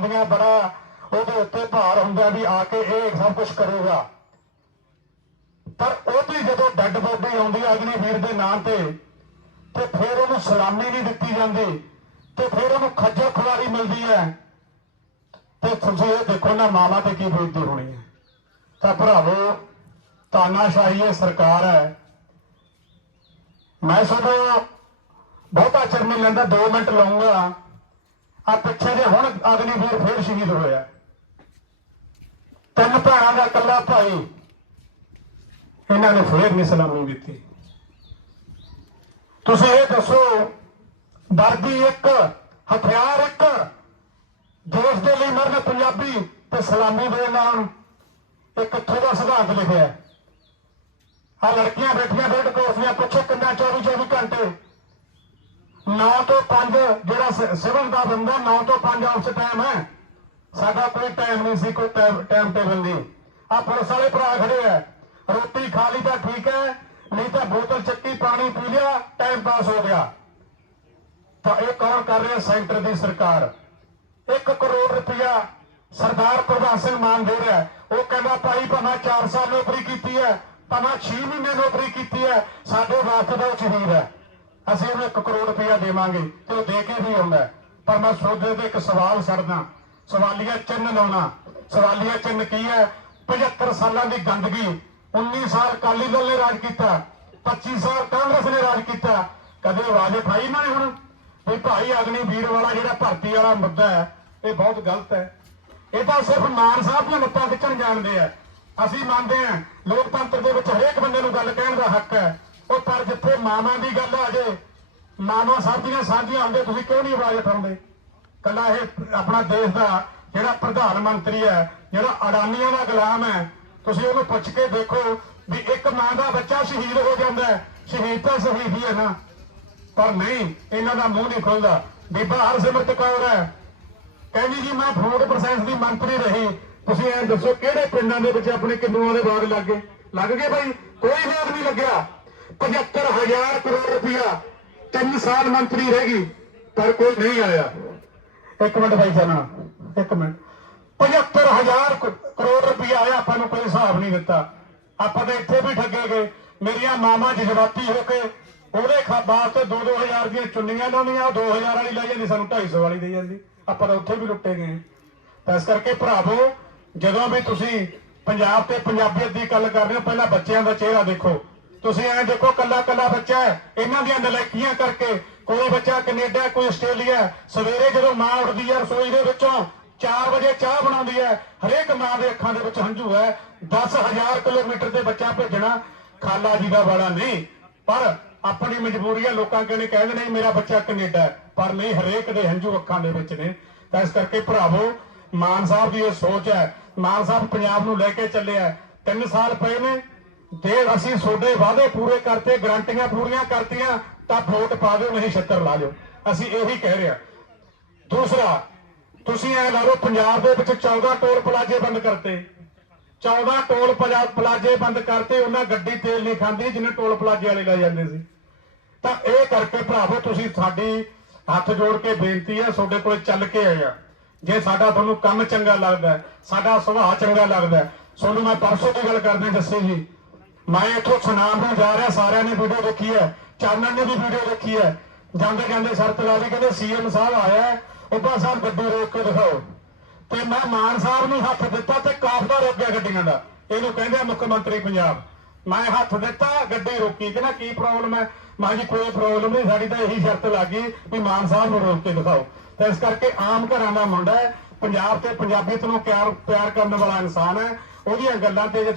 ਦੀਆਂ ਬੜਾ ਉਹਦੇ ਉੱਤੇ ਭਾਰ ਹੁੰਦਾ ਵੀ ਆ ਕੇ ਇਹ ਸਭ ਕੁਝ ਕਰੇਗਾ। ਪਰ ਉਹਦੀ ਜਦੋਂ ਡੱਡ ਬੋਡੀ ਆਉਂਦੀ ਹੈ ਅਗਨੀਵੀਰ ਦੇ ਨਾਂ ਤੇ ਤੇ ਫਿਰ ਉਹਨੂੰ ਸਲਾਮੀ ਨਹੀਂ ਦਿੱਤੀ ਜਾਂਦੀ, ਤੇ ਫਿਰ ਉਹਨੂੰ ਖੱਜਲ ਖੁਆਰੀ ਮਿਲਦੀ ਹੈ। ਤੇ ਤੁਸੀਂ ਇਹ ਦੇਖੋ ਨਾ ਮਾਵਾ ਤੇ ਕੀ ਬੀਤਦੀ ਹੋਣੀ ਹੈ। ਤਾਂ ਭਰਾਵੋ, ਤਾਨਾਸ਼ਾਹੀ ਇਹ ਸਰਕਾਰ ਹੈ। ਮੈਂ ਸਗੋਂ ਬਹੁਤਾ ਚਿਰ ਨਹੀਂ ਲੈਂਦਾ 2 ਮਿੰਟ ਲਾਉਂਗਾ ਆ ਪਿੱਛੇ ਜੇ ਹੁਣ ਅਗਲੀ ਅਗਨੀਵੀਰ ਫੇਰ ਸ਼ਹੀਦ ਹੋਇਆ। ਤਿੰਨ ਭੈਣਾਂ ਦਾ ਇਕੱਲਾ ਭਾਈ, ਇਹਨਾਂ ਨੇ ਫੇਰ ਨਹੀਂ ਸਲਾਮੀ ਦਿੱਤੀ। ਤੁਸੀਂ ਇਹ ਦੱਸੋ, ਵਰਦੀ ਇੱਕ, ਹਥਿਆਰ ਇੱਕ, ਦੇਸ਼ ਦੇ ਲਈ ਮਰਨ ਪੰਜਾਬੀ ਤੇ ਸਲਾਮੀ ਦੇ ਨਾਲ ਇਹ ਕਿੱਥੋਂ ਦਾ ਸਿਧਾਂਤ ਲਿਖਿਆ ਆ ਲੜਕੀਆਂ ਬੈਠੀਆਂ ਬੈਠ ਕੋਰਸੀਆਂ ਪੁੱਛੋ ਕਿੰਨਾ 24 24 ਘੰਟੇ। 9 ਤੋਂ 5 ਜਿਹੜਾ ਸਿਵਲ ਦਾ ਬੰਦਾ 9 ਤੋਂ 5 ਆਫਿਸ ਟਾਈਮ ਹੈ। ਸਾਡਾ ਕੋਈ ਟਾਈਮ ਨਹੀਂ ਸੀ, ਕੋਈ ਟਾਈਮ ਟੇਬਲ ਨਹੀਂ ਆ ਪੁਲਿਸ ਵਾਲੇ ਭਰਾ ਖੜੇ ਆ। ਰੋਟੀ ਖਾ ਲਈ ਤਾਂ ਠੀਕ ਹੈ, ਨਹੀਂ ਤਾਂ ਬੋਤਲ ਚੱਕੀ, ਪਾਣੀ ਪੀ ਲਿਆ ਟਾਈਮ ਪਾਸ ਹੋ ਗਿਆ। ਤਾਂ ਇਹ ਕੌਣ ਕਰ ਰਿਹਾ ਸੈਂਟਰ ਦੀ ਸਰਕਾਰ? 1 ਕਰੋੜ ਰੁਪਇਆ ਸਰਦਾਰ ਪ੍ਰਭਾਤ ਸਿੰਘ ਮਾਨ ਦੇ ਰਿਹਾ। ਹੈ। ਉਹ ਕਹਿੰਦਾ, ਭਾਈ, ਭਾਵੇਂ 4 ਸਾਲ ਨੌਕਰੀ ਕੀਤੀ ਹੈ, ਭਾਵੇਂ 6 ਮਹੀਨੇ ਨੌਕਰੀ ਕੀਤੀ ਹੈ, ਸਾਡੇ ਵਾਸਤੇ ਤਾਂ ਉਹ ਸ਼ਹੀਦ ਹੈ। ਅਸੀਂ ਉਹਨੂੰ 1 ਕਰੋੜ ਰੁਪਇਆ ਦੇਵਾਂਗੇ ਤੇ ਉਹ ਦੇ ਕੇ ਵੀ ਆਉਂਦਾ ਪਰ ਮੈਂ ਸੋਚਦੇ ਤੇ ਇੱਕ ਸਵਾਲ ਛੱਡਦਾ ਸਵਾਲੀਆ ਚਿੰਨ੍ਹ ਲਾਉਣਾ। ਸਵਾਲੀਆ ਚਿੰਨ੍ਹ ਕੀ ਹੈ? 75 ਸਾਲਾਂ ਦੀ ਗੰਦਗੀ। 19 ਸਾਲ ਅਕਾਲੀ ਦਲ ਨੇ ਰਾਜ ਕੀਤਾ। 25 ਸਾਲ ਕਾਂਗਰਸ ਨੇ ਰਾਜ ਕੀਤਾ। ਕਦੇ ਆਵਾਜ਼ ਉਠਾਈ ਨਾ ਹੁਣ? ਵੀ ਭਾਈ ਅਗਨੀ ਵੀਰ ਵਾਲਾ ਜਿਹੜਾ ਭਰਤੀ ਵਾਲਾ ਮੁੱਦਾ ਹੈ, ਇਹ ਬਹੁਤ ਗਲਤ ਹੈ। ਇਹ ਤਾਂ ਸਿਰਫ ਮਾਨ ਸਾਹਿਬ ਦੀਆਂ ਲੱਤਾਂ ਖਿੱਚਣ ਜਾਣਦੇ ਆ। ਅਸੀਂ ਮੰਨਦੇ ਹਾਂ, ਲੋਕਤੰਤਰ ਦੇ ਵਿੱਚ ਹਰੇਕ ਬੰਦੇ ਨੂੰ ਗੱਲ ਕਹਿਣ ਦਾ ਹੱਕ ਹੈ। ਉਹ ਪਰ ਜਿੱਥੇ ਮਾਵਾਂ ਦੀ ਗੱਲ ਆ ਜੇ, ਮਾਵਾਂ ਸਾਡੀਆਂ ਸਾਂਝੀਆਂ ਹੁੰਦੇ, ਤੁਸੀਂ ਕਿਉਂ ਨਹੀਂ ਆਵਾਜ਼ ਉਠਾਉਂਦੇ? ਕੱਲਾ ਇਹ ਆਪਣਾ ਦੇਸ਼ ਦਾ ਜਿਹੜਾ ਪ੍ਰਧਾਨ ਮੰਤਰੀ ਹੈ, ਜਿਹੜਾ ਅਡਾਨੀਆਂ ਦਾ ਗੁਲਾਮ ਹੈ, ਤੁਸੀਂ ਉਹਨੂੰ ਪੁੱਛ ਕੇ ਦੇਖੋ ਵੀ ਇੱਕ ਮਾਂ ਦਾ ਬੱਚਾ ਸ਼ਹੀਦ ਹੋ ਜਾਂਦਾ ਸ਼ਹੀਦ ਤਾਂ ਸ਼ਹੀਦ ਹੀ ਹੈ ਨਾ। ਪਰ ਨਹੀਂ, ਇਹਨਾਂ ਦਾ ਮੂੰਹ ਨਹੀਂ ਖੁੱਲਦਾ। ਬੀਬਾ ਹਰਸਿਮਰਤ ਕੌਰ ਹੈ। ਕਹਿੰਦੀ ਜੀ, ਮੈਂ ਫੂਡ ਪ੍ਰੋਸੈਸ ਦੀ ਮੰਤਰੀ ਰਹੀ। ਤੁਸੀਂ ਐਂ ਦੱਸੋ, ਕਿਹੜੇ ਪਿੰਡਾਂ ਦੇ ਵਿੱਚ ਆਪਣੇ ਕਿੰਨੂਆਂ ਦੇ ਬਾਗ ਲੱਗ ਗਏ? ਲੱਗ ਗਏ ਭਾਈ ਕੋਈ ਬਾਗ ਨਹੀਂ ਲੱਗਿਆ। 75000 ਕਰੋੜ ਰੁਪਇਆ। ਤਿੰਨ ਸਾਲ ਮੰਤਰੀ ਰਹਿ ਗਈ, ਪਰ ਕੋਈ ਨਹੀਂ ਆਇਆ। ਇੱਕ ਮਿੰਟ ਭਾਈ ਜਾਨਾ ਇੱਕ ਮਿੰਟ। 75000 ਕਰੋੜ ਰੁਪਇਆ ਆਇਆ, ਆਪਾਂ ਨੂੰ ਕੋਈ ਹਿਸਾਬ ਨਹੀਂ ਦਿੱਤਾ। ਆਪਾਂ ਤਾਂ ਇੱਥੇ ਵੀ ਠੱਗੇ ਗਏ। ਮੇਰੀਆਂ ਮਾਮਾ ਜਜ਼ਬਾਤੀ ਹੋ ਕੇ ਉਹਦੇ ਖਾ ਵਾਸਤੇ 2-2000 ਦੀਆਂ ਚੁੰਨੀਆਂ ਲਾਉਂਦੀਆਂ ਉਹ 2000 ਵਾਲੀ ਲੈ ਜਾਂਦੀ, ਸਾਨੂੰ 250 ਵਾਲੀ ਦੇ ਜਾਂਦੀ। ਆਪਾਂ ਤਾਂ ਉੱਥੇ ਵੀ ਲੁੱਟੇ ਗਏ। ਤਾਂ ਇਸ ਕਰਕੇ ਭਰਾਵੋ, ਜਦੋਂ ਵੀ ਤੁਸੀਂ ਪੰਜਾਬ ਤੇ ਪੰਜਾਬੀਅਤ ਦੀ ਗੱਲ ਕਰ ਰਹੇ ਹੋ, ਪਹਿਲਾਂ ਬੱਚਿਆਂ ਦਾ ਚਿਹਰਾ ਦੇਖੋ। ਤੁਸੀਂ ਐਂ ਦੇਖੋ, ਕੱਲਾ ਕੱਲਾ ਬੱਚਾ ਇਹਨਾਂ ਦੀਆਂ ਨਲਾਇਕੀਆਂ ਕਰਕੇ ਕੋਈ ਬੱਚਾ ਕੈਨੇਡਾ, ਕੋਈ ਆਸਟ੍ਰੇਲੀਆ, ਸਵੇਰੇ ਜਦੋਂ ਮਾਂ ਉੱਠਦੀ ਹੈ ਰਸੋਈ ਦੇ ਵਿੱਚੋਂ 4 ਵਜੇ ਚਾਹ ਬਣਾਉਂਦੀ ਹੈ ਹਰੇਕ ਮਾਂ ਦੇ ਅੱਖਾਂ ਦੇ ਵਿੱਚ ਹੰਝੂ ਹੈ। 10000 ਕਿਲੋਮੀਟਰ ਤੇ ਬੱਚਾ ਭੇਜਣਾ ਖਾਲਾ ਜੀ ਦਾ ਵਾਲਾ ਨਹੀਂ। ਪਰ ਆਪਣੀ ਮਜਬੂਰੀ ਹੈ ਲੋਕਾਂ ਕਹਿੰਦੇ ਕਹਿੰਦੇ ਨਹੀਂ ਮੇਰਾ ਬੱਚਾ ਕੈਨੇਡਾ ਪਰ ਨਹੀਂ, ਹਰੇਕ ਦੇ ਹੰਝੂ ਅੱਖਾਂ ਦੇ ਵਿੱਚ ਨੇ। ਤਾਂ ਇਸ ਕਰਕੇ ਭਰਾਵੋ, ਮਾਨ ਸਾਹਿਬ ਦੀ ਇਹ ਸੋਚ ਹੈ। ਮਾਨ ਸਾਹਿਬ ਪੰਜਾਬ ਨੂੰ ਲੈ ਕੇ ਚੱਲਿਆ ਆ। ਤਿੰਨ ਸਾਲ ਪਏ ਨੇ। ਜੇ ਅਸੀਂ ਤੁਹਾਡੇ ਵਾਅਦੇ ਪੂਰੇ ਕਰਤੇ, ਗਰੰਟੀਆਂ ਪੂਰੀਆਂ ਕਰਤੀਆਂ, ਤਾਂ ਵੋਟ ਪਾ ਦਿਓ, ਨਹੀਂ ਛੱਤਰ ਲਾ ਦਿਓ। ਅਸੀਂ ਇਹੀ ਕਹਿ ਰਹੇ ਹਾਂ। ਦੂਸਰਾ, ਤੁਸੀਂ ਐ ਲਾ ਲਓ, ਪੰਜਾਬ ਦੇ ਵਿੱਚ 14 ਟੋਲ ਪਲਾਜ਼ੇ ਬੰਦ ਕਰਤੇ। 14 ਟੋਲ ਪਲਾ- ਪਲਾਜ਼ੇ ਬੰਦ ਕਰਤੇ, ਉਹਨਾਂ ਗੱਡੀ ਤੇਲ ਨਹੀਂ ਖਾਂਦੀ ਜਿਹਨੇ ਟੋਲ ਪਲਾਜ਼ੇ ਵਾਲੇ ਲੈ ਜਾਂਦੇ ਸੀ। ਤਾਂ ਇਹ ਕਰਕੇ ਭਰਾਵੋ, ਤੁਸੀਂ ਸਾਡੀ ਹੱਥ ਜੋੜ ਕੇ ਬੇਨਤੀ ਹੈ, ਤੁਹਾਡੇ ਕੋਲ ਚੱਲ ਕੇ ਆਏ ਆ ਜੇ ਸਾਡਾ ਤੁਹਾਨੂੰ ਕੰਮ ਚੰਗਾ ਲੱਗਦਾ ਸਾਡਾ ਸੁਭਾਅ ਚੰਗਾ ਲੱਗਦਾ ਤੁਹਾਨੂੰ ਮੈਂ ਪਰਸੋਂ ਦੀ ਗੱਲ ਕਰਦੇ ਦੱਸੀ ਜੀ ਮੈਂ ਇੱਥੋਂ ਸੁਨਾਮ ਨੂੰ ਜਾ ਰਿਹਾ ਸਾਰਿਆਂ ਨੇ ਵੀਡੀਓ ਦੇਖੀ ਹੈ। ਚਾਨਣ ਨੇ ਵੀ ਵੀਡੀਓ ਦੇਖੀ ਹੈ। ਜਾਂਦੇ ਜਾਂਦੇ ਸ਼ਰਤ ਲਾ ਲਈ ਕਹਿੰਦੇ ਸੀਐਮ ਸਾਹਿਬ ਆਇਆ ਹੈ, ਸਾਹਿਬ ਗੱਡੀ ਰੋਕ ਕੇ ਦਿਖਾਓ। ਤੇ ਮੈਂ ਮਾਨ ਸਾਹਿਬ ਨੂੰ ਹੱਥ ਦਿੱਤਾ ਤੇ ਕਾਫਲਾ ਰੁਕ ਗਿਆ ਗੱਡੀਆਂ ਦਾ। ਇਹਨੂੰ ਕਹਿੰਦੇ ਮੁੱਖ ਮੰਤਰੀ ਪੰਜਾਬ। ਮੈਂ ਹੱਥ ਦਿੱਤਾ ਗੱਡੀ ਰੋਕੀ ਕਿ ਨਾ ਕੀ ਪ੍ਰੋਬਲਮ ਹੈ? ਮੈਂ ਜੀ ਕੋਈ ਪ੍ਰੋਬਲਮ ਨਹੀਂ ਸਾਡੀ ਤਾਂ ਇਹੀ ਸ਼ਰਤ ਲੱਗੀ ਵੀ ਮਾਨ ਸਾਹਿਬ ਨੂੰ ਰੋਕ ਕੇ ਦਿਖਾਓ। ਤੇ ਇਸ ਕਰਕੇ ਆਮ ਘਰਾਂ ਦਾ ਮੁੰਡਾ ਹੈ। ਪੰਜਾਬ ਤੇ ਪੰਜਾਬੀਅਤ ਨੂੰ ਪਿਆਰ ਪਿਆਰ ਕਰਨ ਵਾਲਾ ਇਨਸਾਨ ਹੈ। ਉਹਦੀਆਂ ਗੱਲਾਂ ਤੇ ਜੇ